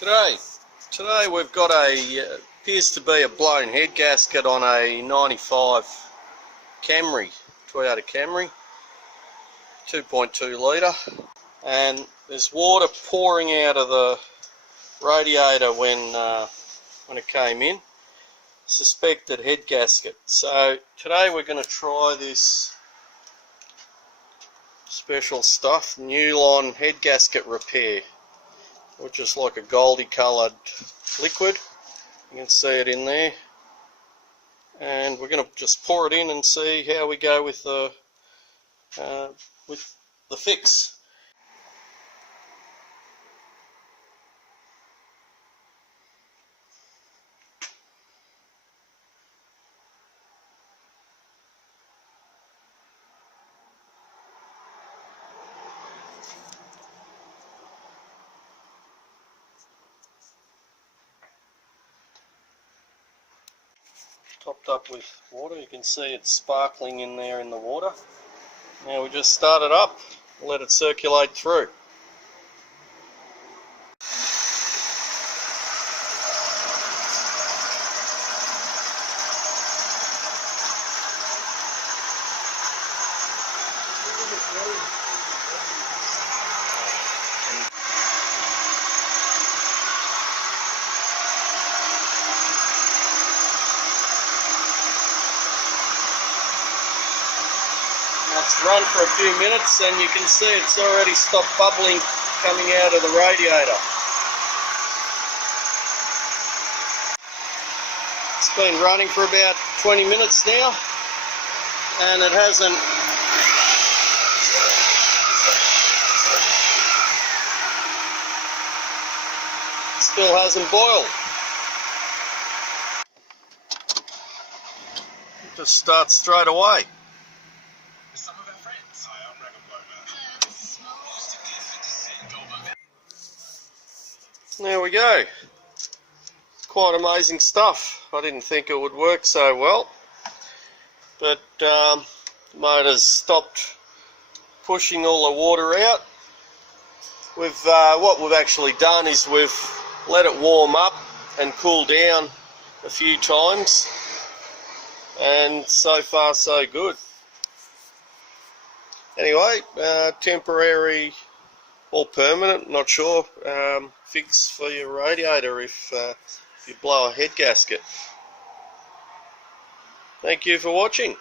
G'day. Today we've got appears to be a blown head gasket on a 95 Camry, Toyota Camry, 2.2 litre, and there's water pouring out of the radiator when it came in. Suspected head gasket. So today we're going to try this special stuff, Nulon Head Gasket Repair, which is like a goldy coloured liquid. You can see it in there, and we're going to just pour it in and see how we go with the fix. Topped up with water. You can see it's sparkling in there in the water. Now we just start it up, let it circulate through. It's run for a few minutes and you can see it's already stopped bubbling coming out of the radiator. It's been running for about 20 minutes now and it hasn't still hasn't boiled. It just starts straight away. There we go. Quite amazing stuff. I didn't think it would work so well, but the motor's stopped pushing all the water out. What we've actually done is we've let it warm up and cool down a few times, and so far so good. Anyway, temporary or permanent, not sure, fix for your radiator if you blow a head gasket. Thank you for watching.